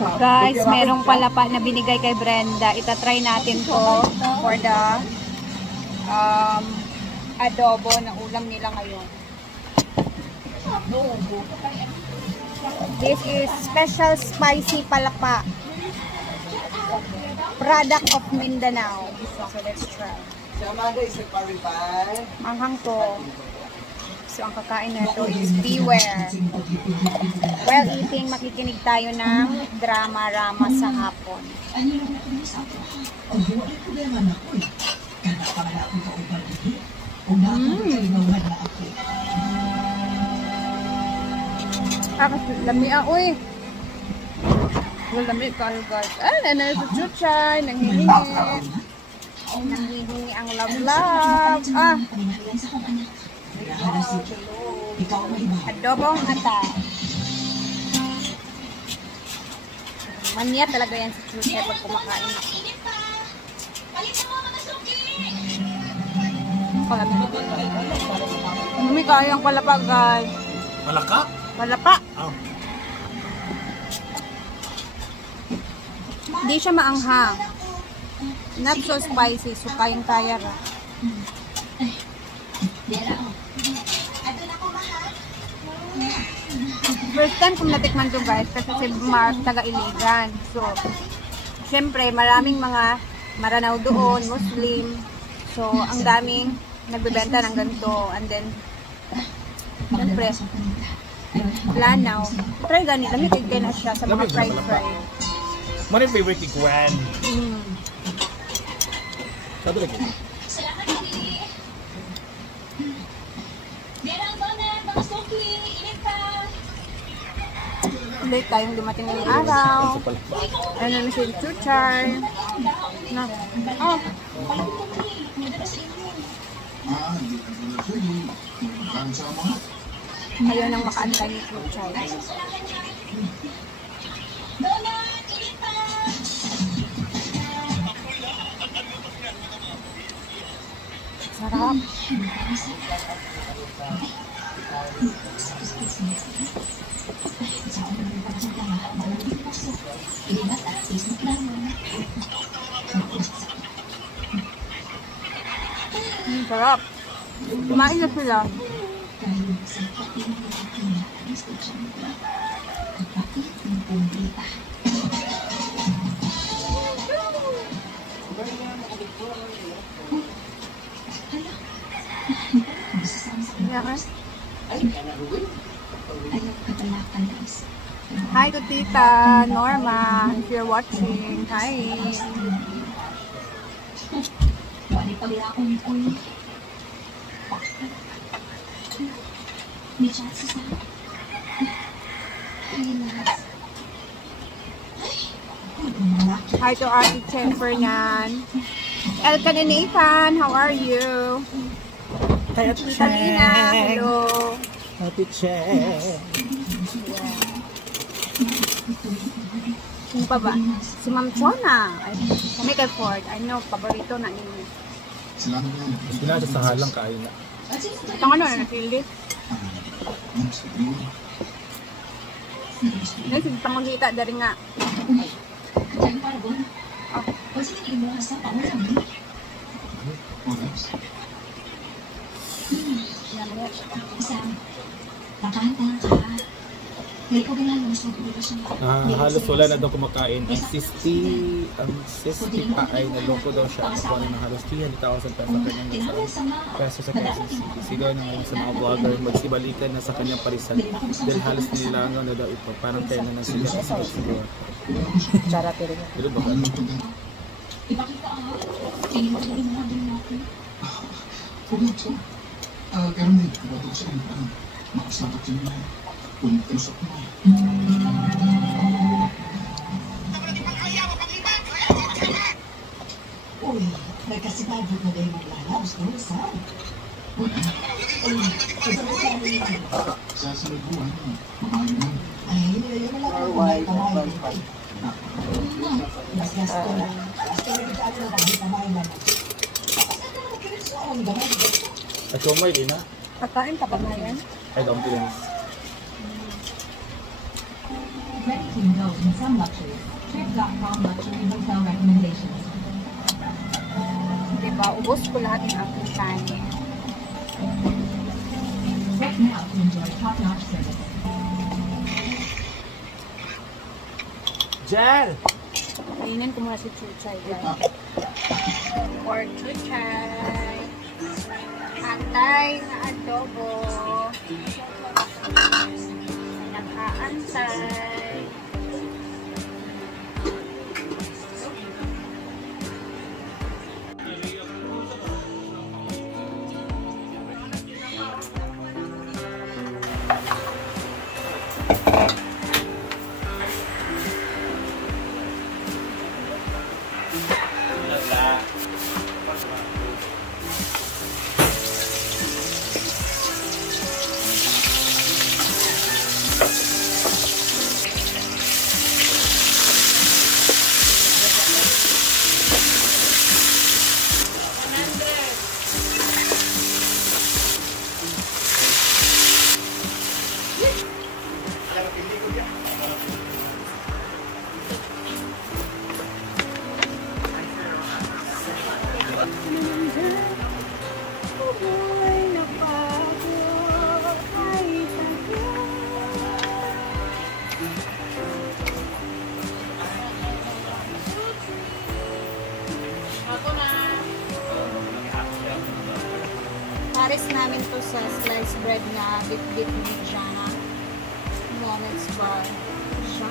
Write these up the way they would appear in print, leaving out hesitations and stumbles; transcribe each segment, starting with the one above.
Guys, merong palapa na binigay kay Brenda. Itatry natin to for the adobo na ulam nila ngayon. This is special spicy palapa. Product of Mindanao. So let's try. Manghang to. So ang kakain na ito is beware. While eating, makikinig tayo ng drama-rama sa hapon. Lami uy. Lami kayo guys. Ano sa chuchay, nanghihingi. Nanghihingi ang love-love. Adobong ata. Manya talaga yan sa chuchay pag kumakain ako. Lami kayo ang palapa guys. Palaka? Palapa. Oh. Hindi siya maanghang. Not so spicy. So, kayang-kaya ra. First time kong natikman to guys. Kasi si Mark taga-Iligan. So, syempre, maraming mga Maranao doon, Muslim. So, ang daming nagbebenta ng ganito. And then, syempre, Lanao. Try gani. Lamig kayo na siya sa mga fried. Mana yung favorite ni Gwen? Sabi lagi. Late tayong dumating ng araw. Ano na siya yung chuchay. Na. Oh. Ayaw nang makaantay ni chuchay. Sarap. Sarap. Kumain na sila. Hi to Tita Norma, if you're watching. Hi. Hi to Ate Chen Fernan. Elkan and Nathan, how are you? Hi, Ate Tita Lina, hello. Ate Chen. Sino pa ba? Si Ma'am Chona. Kami kay Ford. I know, paborito na ninyo. Gusto na sa halang kain na. Ito nga na, nakilit. Nasi, pangulita dari nga. Halos wala na daw kumakain. Ang sisti pa ay naloko daw siya. Ako na ng halos 300,000 pesos sa kanyang peso sa Quezon City. Sigaw na ngayon sa mga vlogger, magsibalikan na sa kanyang parisan. Dahil halos nilangaw na daw ito. Parang tayo na sila sa siguro. Charot rin. Pero baka ano? Uy, nagkasibabot na dahil maglalabos na usap. Sa sunod buwan, mamayo na. Ay, yun lang ako kamay. Mas gasto na. Gasto na kita at nabagay kamay na. Tapos na naman nagkiris mo ang gamay. At kumay din na? Pagkain ka pa na yan? Ay, dumplings. Ready to indulge in some luxury. Trip.com luxury hotel recommendations. Diba, ubos ko lahat ng aking kanin. Book now to enjoy top-notch service. Jel! Kainin ko muna si Chuchay, guys. Or Chuchay. Antay na adobo. Nakaantay. Pares namin to sa sliced bread na dip ni Jana. Moments bar. Siya.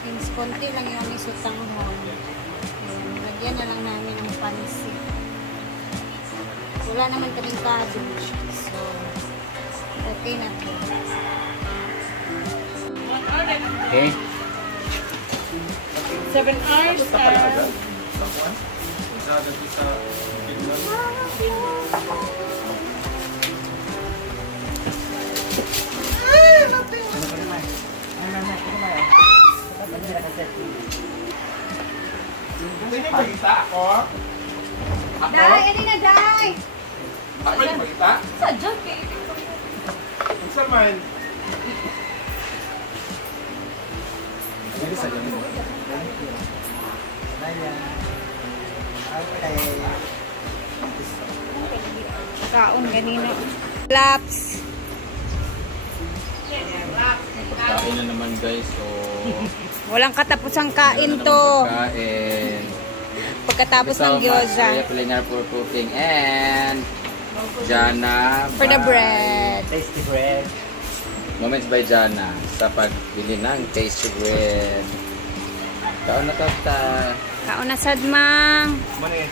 Since konti lang yung aming sutanghon, lagyan na lang namin ng pansit. Wala naman kaming cabbage. So, okay na to. Okay. 7 hours. Hindi magkita ako. Dai! Ano na, Dai! Ako yung magkita? Sadya, okay. Ang saman. Hindi sa ganun. Kaon ganino. Laps. Kain na naman guys, so Walang katapusang kain to. kain. Pagkatapos ng gyoza. Kuya Polinar for cooking and Jana For the by bread. Tasty bread. Moments by Jana sa pagbili ng tasty bread. Kaon na kata. Kaon na sad mang. Mani.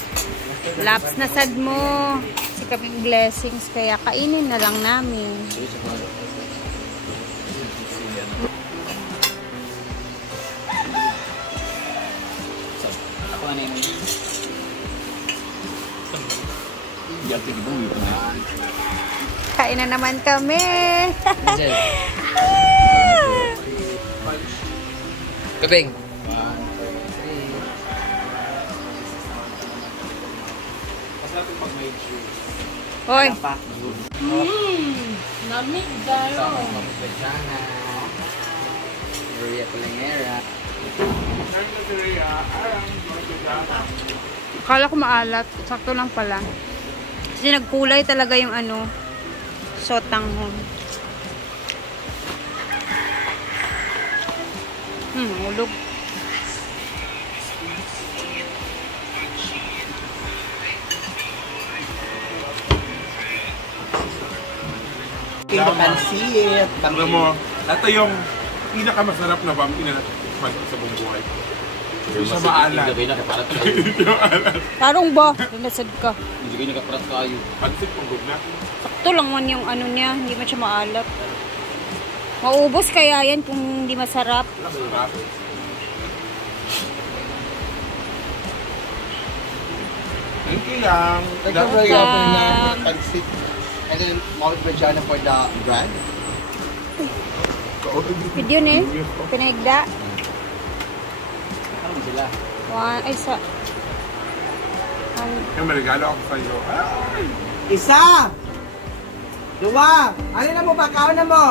Laps na sad mo. Si kaming blessings kaya kainin na lang namin. Ako na yun. Yapi di bumi ko na. Kain na naman kami. Kaping. Hoy. Namig dayo. Moments by Jana. Kuya Polinar. Akala ko maalat. Sakto lang pala. Kasi nagkulay talaga yung ano, sotanghon. Ulog. Pansit. Alam mo, ito yung pinakamasarap na bump na natikman ko sa buong buhay. Hindi siya maalat. Hindi kayo nakaparat kayo. Hindi maalat. Tarong ba? Lumasad ka. Hindi kayo nakaparat kayo. Pansit kung na. Sakto lang man yung ano niya. Hindi man siya maalat. Maubos kaya yan kung hindi masarap. Masarap. Thank you lang. Welcome. Pansit. And then, Mount Regina for the bread. Video ni. Pinahigda. Ano sila? One, ay sa... Yung may regalo ako sa'yo. Ay! Isa! Dua! Ano na mo ba? Kaon na mo?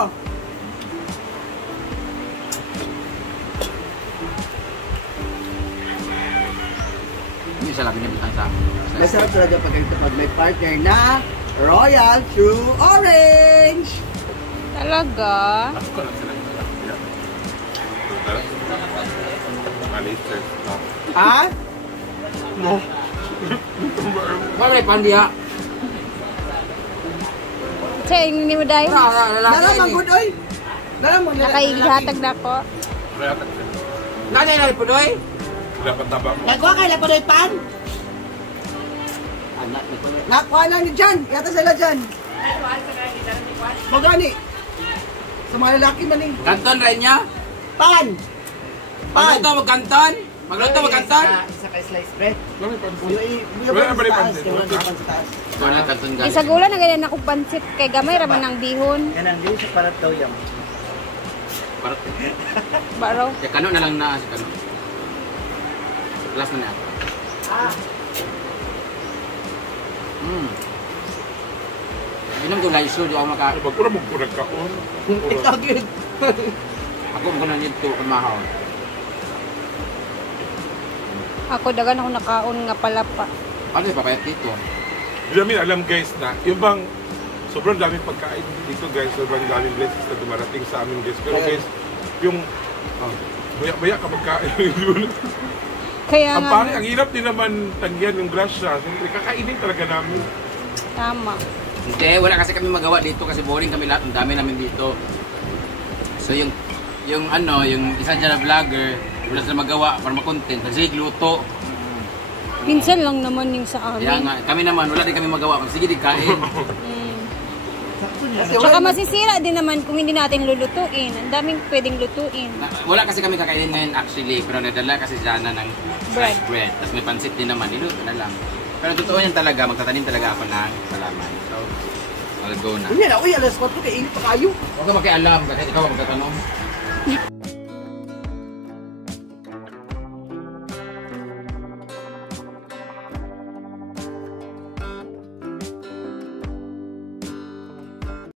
Hindi siya lang binibitang sa. Masarap talaga pag ganito pag may partner na Royal True Orange! Talaga? Ako ko lang sila yung nalakyan. Malister. Ha? No. Wala may pandiya. Siya, hindi mo dahil. Dala magod oy! Dala mo Nakaihatag na ako. Reatak sila. Nanay na po doy. Dapat taba mo. Nagkuha kayo lang po doy pan? Nakuha lang ni Jan! Yata sila Jan! Magani! Sa mga lalaki man eh. Kanton rin niya. Pan! Pan! Magluto magkanton. Magluto magkanton. Isa ka slice bread. Wala pa. Yung Wala ba rin taas, pansit? yung pan sa taas. Ito na kanton ganyan. Isa gula na ganyan ako pansit kay gamay raman ng bihon. Yan ang din sa parat daw yan. Parang Baraw. ya kano na lang na si kano. Last na na. Inom ko lang iso, di ako maka... Pag pura mong pura kaon. Ito yun. Ako mo na nito kumahaw. Ako dagan ako nakaon nga pala pa. Ano yung papayat dito? Hindi namin alam guys na yung bang sobrang daming pagkain dito guys. Sobrang daming blessings na dumarating sa amin guys. Pero guys, yung baya-baya ka magkain. Kaya Ang nga, pare, ang hirap din naman tagyan yung grasya. Siyempre, kakainin talaga namin. tama. Hindi, wala kasi kami magawa dito kasi boring kami lahat. Ang dami namin dito. So yung isa dyan na vlogger, wala sila magawa para makontent. Kasi luto. Minsan lang naman yung sa Kaya amin. nga, kami naman, wala din kami magawa. Sige, di kain. Tsaka masisira din naman kung hindi natin lulutuin. Ang daming pwedeng lutuin. Wala kasi kami kakainin ngayon actually, pero nadala kasi Jana ng sliced bread. Tapos may pansit din naman, niluto na lang. Pero totoo yan talaga, magtatanim talaga ako ng salaman. So, I'll go na. Hindi na, uy, alas 4 kayo, init pa kayo. Huwag ka makialam kasi ikaw ang magtatanong.